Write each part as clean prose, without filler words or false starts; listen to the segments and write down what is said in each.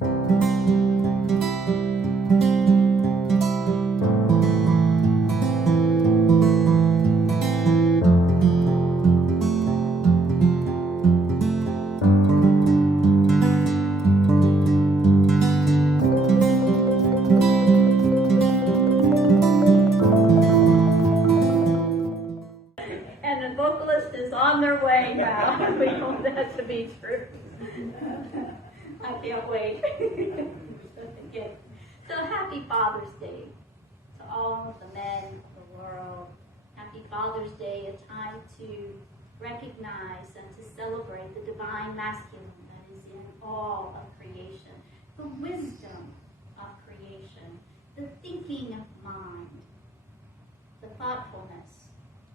And the vocalist is on their way now. We hope that to be true. I can't wait. Okay. So happy Father's Day to all the men of the world. Happy Father's Day, a time to recognize and to celebrate the divine masculine that is in all of creation, the wisdom of creation, the thinking mind, the thoughtfulness,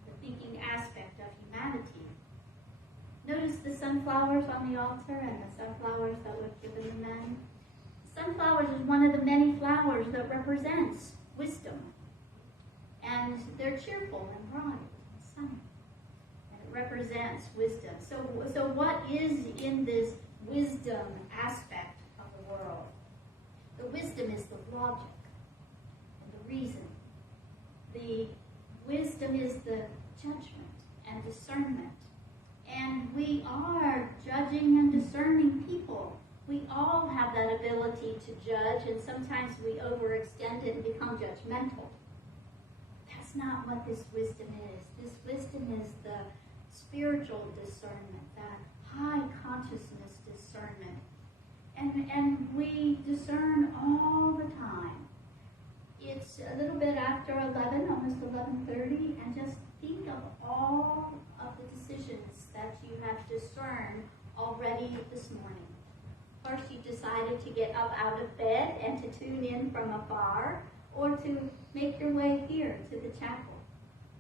the thinking aspect of humanity. Notice the sunflowers on the altar and the sunflowers that were given to men. Sunflowers is one of the many flowers that represents wisdom. And they're cheerful and bright and sunny. And it represents wisdom. So what is in this wisdom aspect of the world? The wisdom is the logic and the reason. The wisdom is the judgment and discernment. And we are judging and discerning people. We all have that ability to judge, and sometimes we overextend it and become judgmental. That's not what this wisdom is. This wisdom is the spiritual discernment, that high consciousness discernment. And we discern all the time. It's a little bit after 11, almost 11:30, and just think of all of the decisions that you have discerned already this morning. First, you decided to get up out of bed and to tune in from afar, or to make your way here to the chapel.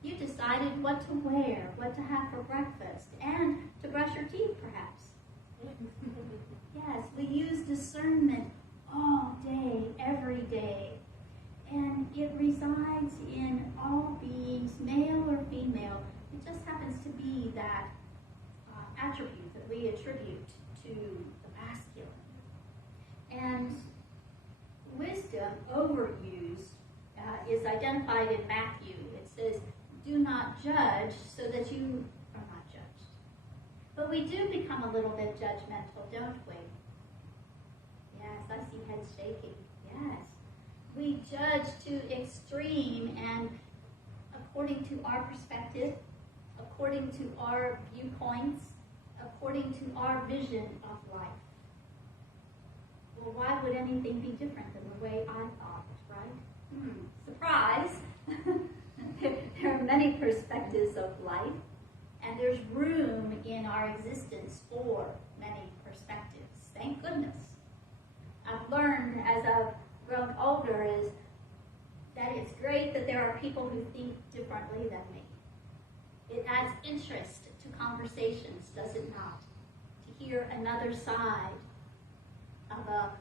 You decided what to wear, what to have for breakfast, and to brush your teeth, perhaps. Yes, we use discernment all day, every day. And it resides in all beings, male or female. It just happens to be that attribute that we attribute to the masculine. And wisdom, overuse, is identified in Matthew. It says, do not judge so that you are not judged. But we do become a little bit judgmental, don't we? Yes, I see heads shaking. Yes. We judge to extreme, and according to our perspective, according to our viewpoints, according to our vision of life. Well, why would anything be different than the way I thought, right? Surprise! There are many perspectives of life, and there's room in our existence for many perspectives. Thank goodness. I've learned as I've grown older is that it's great that there are people who think differently than me. It adds interest to conversations, does it not? To hear another side of a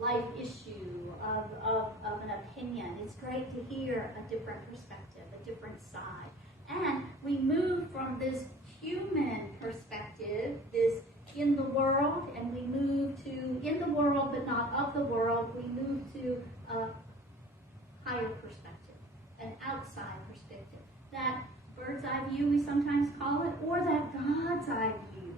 life issue, of an opinion. It's great to hear a different perspective, a different side. And we move from this human perspective, this in the world, and we move to in the world but not of the world. We move to a higher perspective, an outside perspective. That bird's eye view, we sometimes call it, or that God's eye view.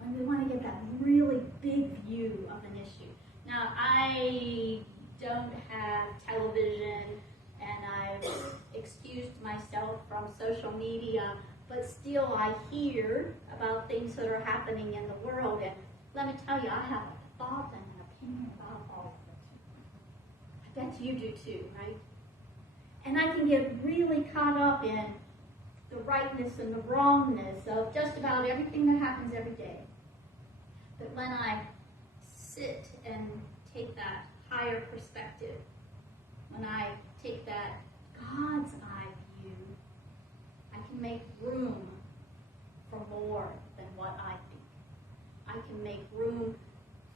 When we want to get that really big view of an issue. Now, I don't have television, and I've excused myself from social media, but still I hear about things that are happening in the world, and let me tell you, I have a thought and an opinion about all of it. I bet you do too, right? And I can get really caught up in the rightness and the wrongness of just about everything that happens every day. But when I sit and take that higher perspective, when I take that God's eye view, I can make room for more than what I think. I can make room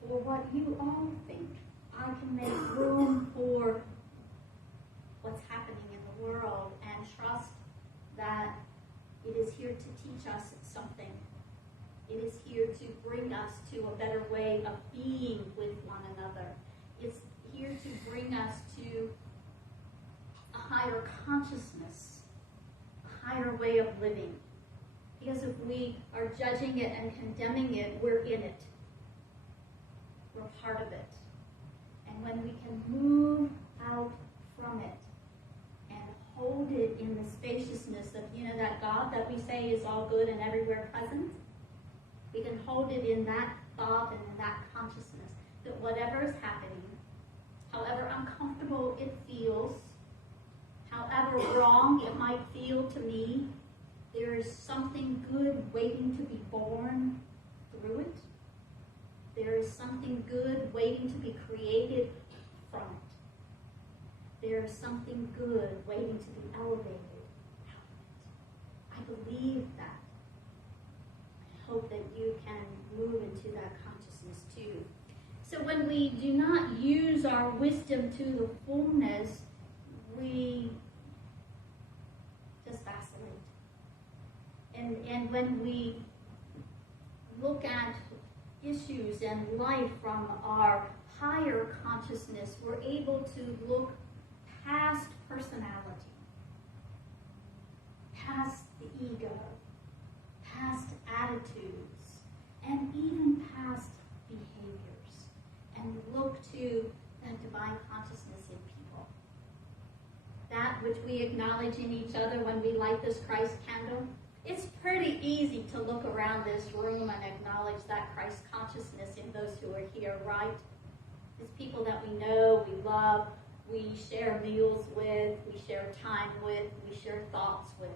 for what you all think. I can make room for what's happening in the world and trust that it is here to teach us something. It is here to bring us to a better way of being with one another. It's here to bring us to a higher consciousness, a higher way of living. Because if we are judging it and condemning it, we're in it. We're part of it. And when we can move out from it and hold it in the spaciousness of, that God that we say is all good and everywhere present, we can hold it in that thought and in that consciousness that whatever is happening, however uncomfortable it feels, however wrong it might feel to me, there is something good waiting to be born through it. There is something good waiting to be created from it. There is something good waiting to be elevated out of it. I believe that. I hope that you can move into that consciousness too. So when we do not use our wisdom to the fullness, we just vacillate. And when we look at issues and life from our higher consciousness, we're able to look past personality, past the ego, past attitudes, and even past behaviors, and look to that divine consciousness in people. That which we acknowledge in each other when we light this Christ candle. It's pretty easy to look around this room and acknowledge that Christ consciousness in those who are here, right? It's people that we know, we love, we share meals with, we share time with, we share thoughts with.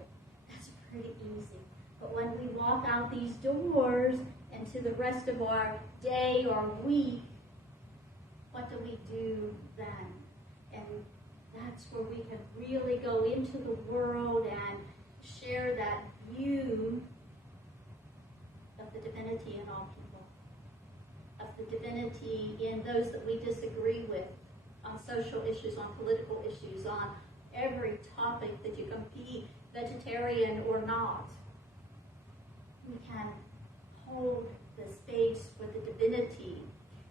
That's pretty easy. But when we walk out these doors and to the rest of our day or week, what do we do then? And that's where we can really go into the world and share that view of the divinity in all people, of the divinity in those that we disagree with, on social issues, on political issues, on every topic that you can be vegetarian or not. We can hold the space for the divinity.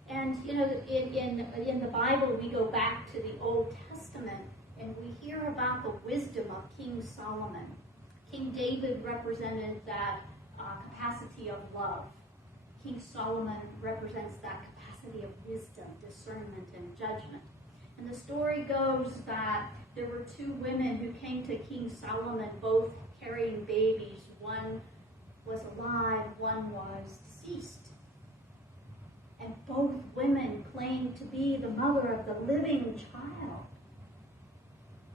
And in the Bible, we go back to the Old Testament and we hear about the wisdom of King Solomon. King David represented that capacity of love. King Solomon represents that capacity of wisdom, discernment, and judgment. And the story goes that there were two women who came to King Solomon, both carrying babies. One was alive, one was deceased. And both women claimed to be the mother of the living child.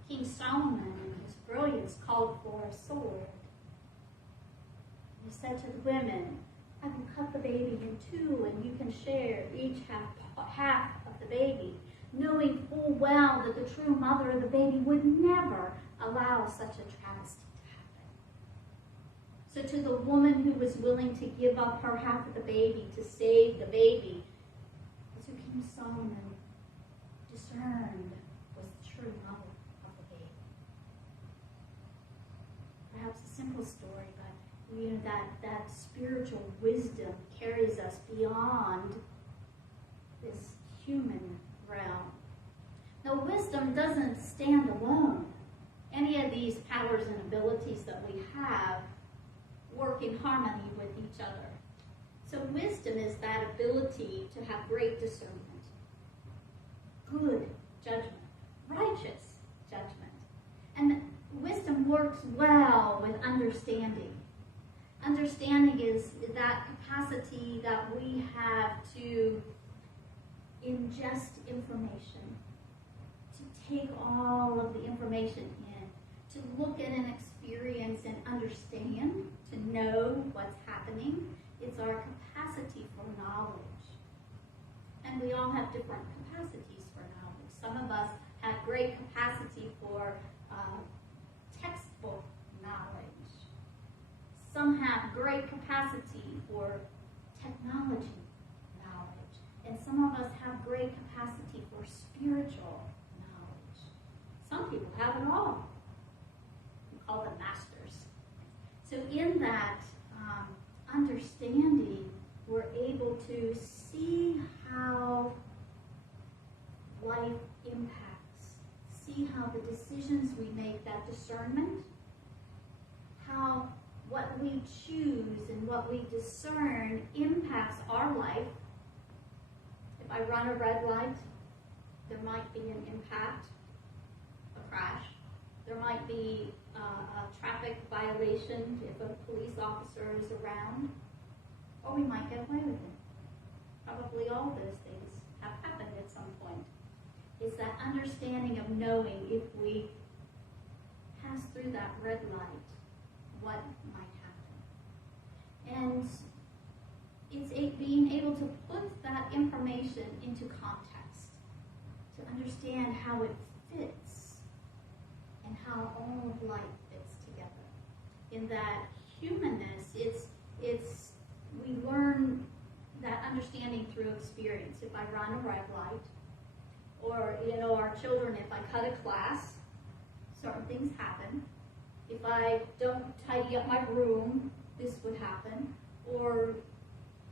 King Solomon, in his brilliance, called for a sword. He said to the women, I will cut the baby in two, and you can share, each half of the baby, knowing full well that the true mother of the baby would never allow such a travesty to happen. So to the woman who was willing to give up her half of the baby to save the baby, that's who King Solomon discerned was the true mother of the baby. Perhaps a simple story, but that spiritual wisdom carries us beyond this human realm. Now, wisdom doesn't stand alone. Any of these powers and abilities that we have work in harmony with each other. So wisdom is that ability to have great discernment, good judgment, righteous judgment. And wisdom works well with understanding. Understanding is that capacity that we have to ingest information, to take all of the information in, to look at an experience and understand, to know what's happening. It's our capacity for knowledge. And we all have different capacities for knowledge. Some of us have great capacity for textbook knowledge. Some have great capacity for technology knowledge. And some of us have great capacity for spiritual knowledge. Some people have it all. We call them masters. So in that understanding, we're able to see how life impacts, see how the decisions we make, that discernment, how what we choose and what we discern impacts our life. If I run a red light, there might be an impact, a crash. There might be a traffic violation if a police officer is around, or we might get away with it. Probably all those things have happened at some point. It's that understanding of knowing if we pass through that red light, what might happen. And it's being able to put that information into context, to understand how it fits and how all of life fits together. In that humanness, we learn that understanding through experience. If I run a red light, or our children, if I cut a class, certain things happen. If I don't tidy up my room, this would happen. Or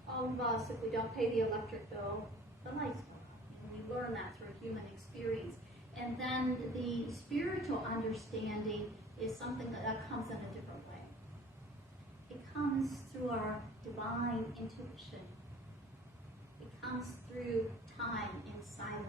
all of us, if we don't pay the electric bill, the lights go on. And we learn that through human experience. And then the spiritual understanding is something that comes in a different way. It comes through our divine intuition. It comes through time in silence.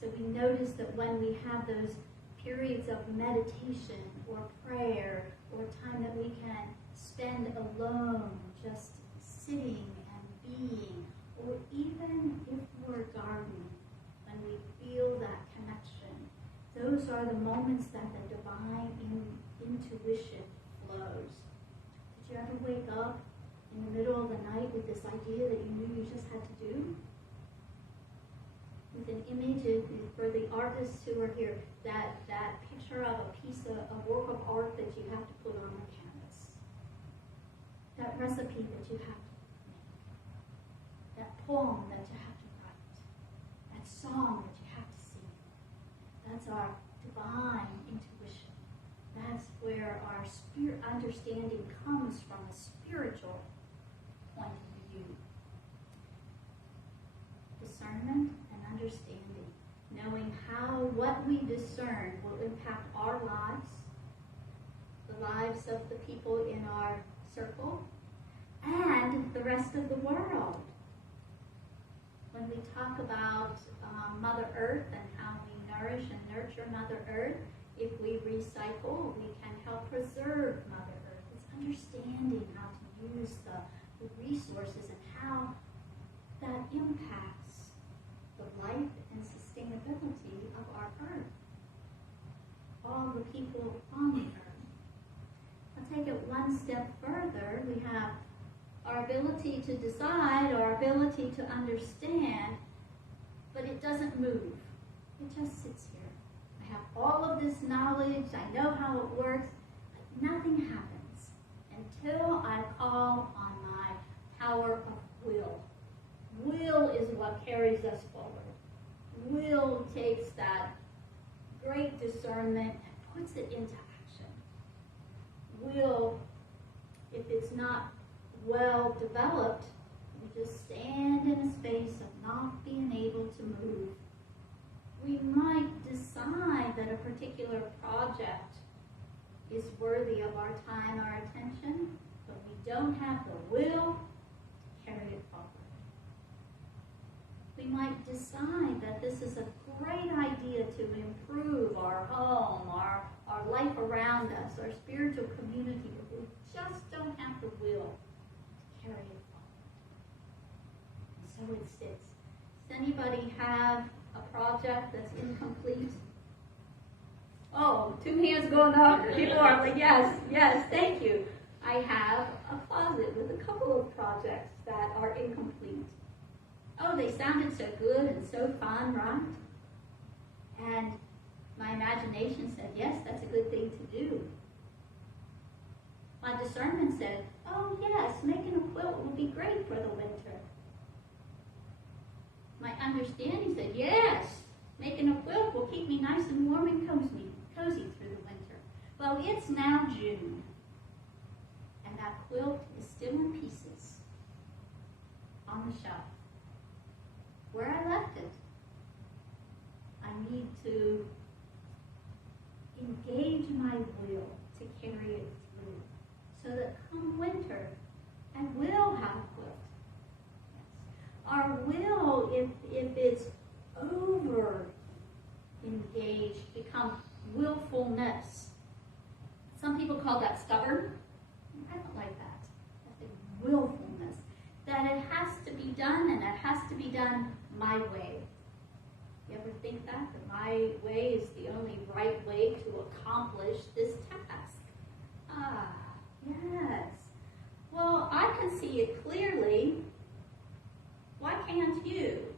So we notice that when we have those periods of meditation or prayer or time that we can spend alone, just sitting and being, or even if we're gardening, when we feel that connection, those are the moments that the divine intuition flows. Did you ever wake up in the middle of the night with this idea that you knew you just had to do? With an image, for the artists who are here, that picture of a piece of a work of art that you have to put on a canvas. That recipe that you have to make. That poem that you have to write. That song that you have to sing. That's our divine intuition. That's where our understanding comes from, a spiritual point of view. Discernment and understanding, knowing how what we discern will impact our lives, the lives of the people in our circle, and the rest of the world. When we talk about Mother Earth and how we nourish and nurture Mother Earth, if we recycle, we can help preserve Mother Earth. It's understanding how to use the resources and how that impacts the life and sustainability of our Earth. All the people on the Earth. I'll take it one step further. We have our ability to decide, our ability to understand, but it doesn't move. It just sits here. I have all of this knowledge, I know how it works, but nothing happens until I call on my power of will. Will is what carries us forward. Will takes that great discernment and puts it into action. Will, if it's not well developed, we just stand in a space of not being able to move. We might decide that a particular project is worthy of our time, our attention, but we don't have the will to carry it forward. We might decide that this is a great idea to improve our home, our life around us, our spiritual community, but we just don't have the will to carry it forward. And so it sits. Does anybody have a project that's incomplete? Oh, 2 hands going up. People are like, yes, yes, thank you. I have a closet with a couple of projects that are incomplete. Oh, they sounded so good and so fun, right? And my imagination said, yes, that's a good thing to do. My discernment said, oh yes, making a quilt will be great for the winter. My understanding said, yes, making a quilt will keep me nice and warm and cozy through the winter. Well, it's now June, and that quilt is still in pieces on the shelf where I left it. I need to engage my will to carry it through so that come winter, I will have a quilt. Yes. Our will, if it's over engaged, become willfulness. Some people call that stubborn. I don't like that. That's a willfulness. That it has to be done, and it has to be done my way. You ever think that my way is the only right way to accomplish this task? Ah, yes. Well, I can see it clearly. Why can't you?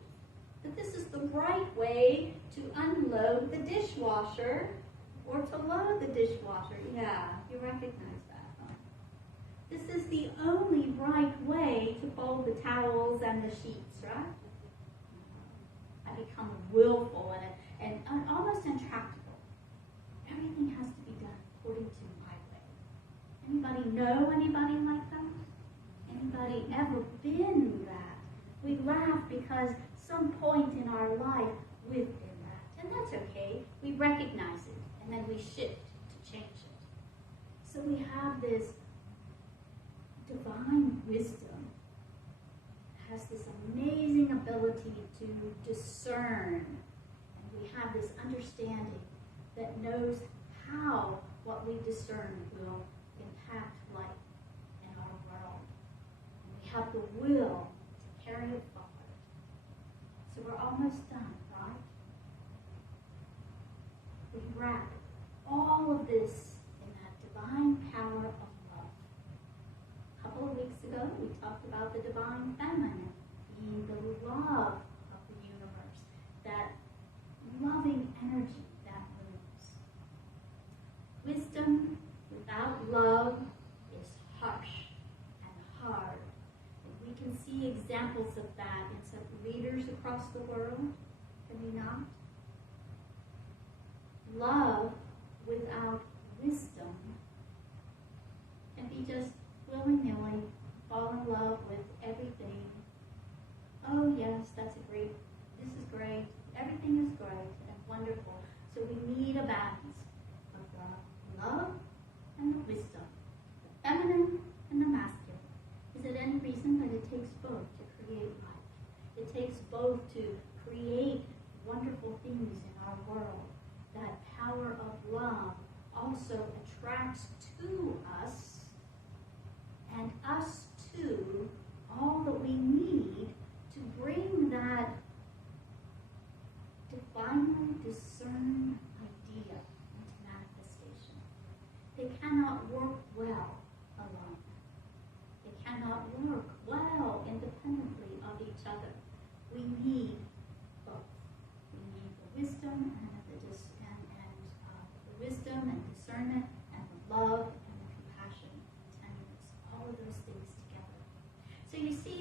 That this is the right way to unload the dishwasher or to load the dishwasher. Yeah, you recognize that, huh? This is the only right way to fold the towels and the sheets, right? I become willful and almost intractable. Everything has to be done according to my way. Anybody know anybody like that? Anybody ever been that? We laugh because some point in our life we've been that. And that's okay. We recognize it and then we shift to change it. So we have this divine wisdom, has this amazing ability to discern, and we have this understanding that knows how what we discern will impact life in our world. And we have the will to carry it forward. So we're almost done, right? We wrap all of this in that divine power of love. A couple of weeks ago, we talked about the divine feminine being the love of the universe, that loving energy that moves. Wisdom without love is harsh and hard. And we can see examples of that in some leaders across the world, can we not? Love without wisdom can be just willy-nilly, fall in love with everything. Oh yes, this is great, everything is great and wonderful. So we need a balance of the love and the wisdom, the feminine and the masculine. Is it any reason that it takes both to create life? It takes both to create wonderful things in our world. That power of love also attracts to us, and us to all that we need to bring that divinely discerned idea into manifestation. They cannot work well alone. They cannot work well independently of each other. We need both. We need the wisdom and the wisdom and discernment and the love and the compassion and tenderness, all of those things together. So you see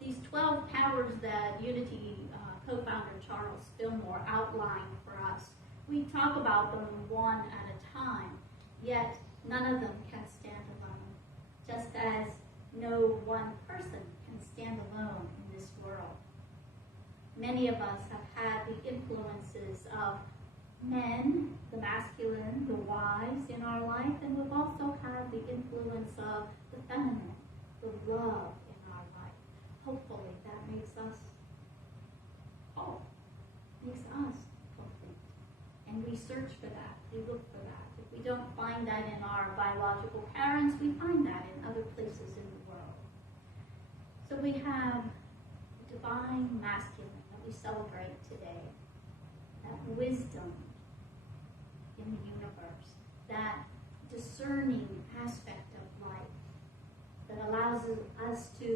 these 12 powers that Unity co-founder Charles Fillmore outlined for us. We talk about them one at a time, yet none of them can stand alone, just as no one person can stand alone in this world. Many of us have had the influences of men, the masculine, the wise in our life, and we've also had the influence of the feminine, the love in our life. Hopefully that makes us whole, makes us complete. And we search for that, we look for that. If we don't find that in our biological parents, we find that in other places in the world. So we have the divine masculine that we celebrate today, that wisdom in the universe, that discerning aspect of life that allows us to